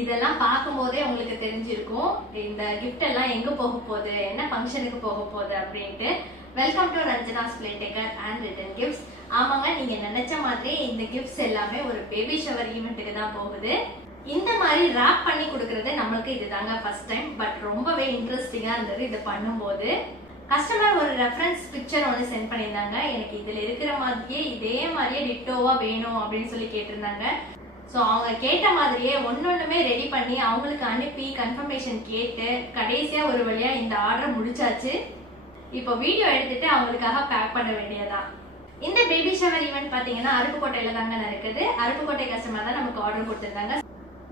இதெல்லாம் பார்க்கும்போதே உங்களுக்கு தெரிஞ்சிருக்கும். இந்த கிஃப்ட் எல்லாம் எங்க போக போகுது? என்ன ஃபங்க்ஷனுக்கு போக போகுது அப்படின்ட்டு. Welcome to Ranjana play taker and return gifts ஆமாங்க நீங்க நினைச்ச மாதிரியே இந்த கிஃப்ட்ஸ் எல்லாமே ஒரு பேபி ஷவர் ஈவெண்ட்டுக்கு தான் போகுது. இந்த மாதிரி ரேப் பண்ணி கொடுக்கறது நம்மளுக்கு இதுதாங்க ஃபர்ஸ்ட் டைம் பட் ரொம்பவே இன்ட்ரெஸ்டிங்கா இருந்தது இது பண்ணும்போது. கஸ்டமர் ஒரு ரெஃபரன்ஸ் பிக்சர் ஒன்று சென்ட் பண்ணியிருந்தாங்க. எனக்கு இதில் இருக்கிற மாதிரியே இதே மாதிரியே டிட்டோவா வேணும் அப்படின்னு சொல்லி கேட்டிருந்தாங்க. ஸோ அவங்க கேட்ட மாதிரியே ஒன்னொன்றுமே ரெடி பண்ணி அவங்களுக்கு அனுப்பி கன்ஃபர்மேஷன் கேட்டு கடைசியாக ஒரு வழியாக இந்த ஆர்டர் முடிச்சாச்சு. இப்போ வீடியோ எடுத்துட்டு அவங்களுக்காக பேக் பண்ண வேண்டியதான் இந்த பேபி ஷவர் ஈவெண்ட் பார்த்தீங்கன்னா அருப்புக்கோட்டையில் தாங்க இருக்குது அருப்புக்கோட்டை கஸ்டமர் தான் நமக்கு ஆர்டர் கொடுத்துருந்தாங்க.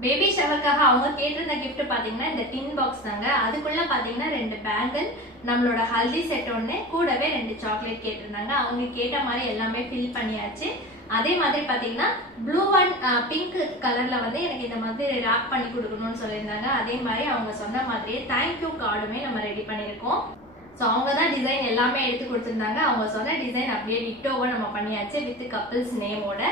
பேபி ஷவருக்காக அவங்க கேட்டிருந்த கிஃப்ட் பார்த்தீங்கன்னா இந்த டின் பாக்ஸ் தாங்க. அதுக்குள்ளே பார்த்தீங்கன்னா ரெண்டு பேங்கிள் நம்மளோட ஹல்தி செட் ஒன்று கூடவே ரெண்டு சாக்லேட் கேட்டிருந்தாங்க. அவங்க கேட்ட மாதிரி எல்லாமே ஃபில் பண்ணியாச்சு. அதே மாதிரி பார்த்தீங்கன்னா ப்ளூ அண்ட் பிங்க் uh, கலர்ல வந்து எனக்கு இந்த மாதிரி ரேப் பண்ணி கொடுக்கணும்னு சொல்லியிருந்தாங்க. அதே மாதிரி அவங்க சொன்ன மாதிரியே தேங்க்யூ கார்டுமே நம்ம ரெடி பண்ணியிருக்கோம். ஸோ அவங்க தான் டிசைன் எல்லாமே எடுத்து கொடுத்துருந்தாங்க. அவங்க சொன்ன டிசைன் அப்படியே டிட்டோவை நம்ம பண்ணியாச்சு வித் கப்பிள்ஸ் நேமோட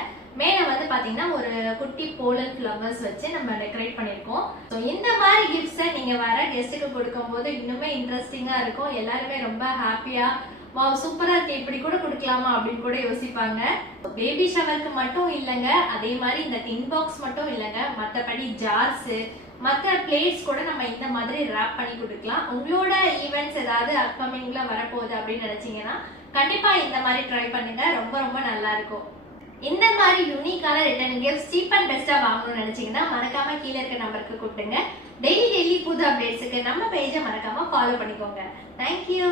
மேலே வந்து பார்த்தீங்கன்னா ஒரு குட்டி போலன் ஃப்ளவர்ஸ் வச்சு நம்ம டெக்கரேட் பண்ணியிருக்கோம். ஸோ இந்த மாதிரி கிஃப்ட்ஸை நீங்கள் வர கெஸ்ட்டுக்கு கொடுக்கும்போது இன்னுமே இன்ட்ரெஸ்டிங்காக இருக்கும். எல்லாருமே ரொம்ப ஹாப்பியாக வா சூப்பராக இருக்கு. இப்படி கூட கொடுக்கலாமா அப்படின்னு கூட யோசிப்பாங்க. பேபி ஷவருக்கு மட்டும் இல்லைங்க. அதே மாதிரி இந்த டின் பாக்ஸ் மட்டும் இல்லைங்க. மற்றபடி ஜார்ஸு மற்ற பிளேட்ஸ் கூட நம்ம இந்த மாதிரி ரேப் பண்ணி கொடுக்கலாம். உங்களோட ஈவெண்ட்ஸ் ஏதாவது அப்கமிங்ல வரப்போகுது அப்படின்னு நினைச்சீங்கன்னா கண்டிப்பா இந்த மாதிரி ட்ரை பண்ணுங்க. ரொம்ப ரொம்ப நல்லா இருக்கும். இந்த மாதிரி யூனிக்கான ரிட்டர்ன் கிஃப்ட்ஸ் சீப் அண்ட் பெஸ்டா வாங்கணும்னு நினைச்சீங்கன்னா மறக்காம கீழே இருக்க நம்பருக்கு கூப்பிடுங்க. டெய்லி டெய்லி புது அப்டேட்ஸுக்கு நம்ம பேஜை மறக்காம ஃபாலோ பண்ணிக்கோங்க. தேங்க்யூ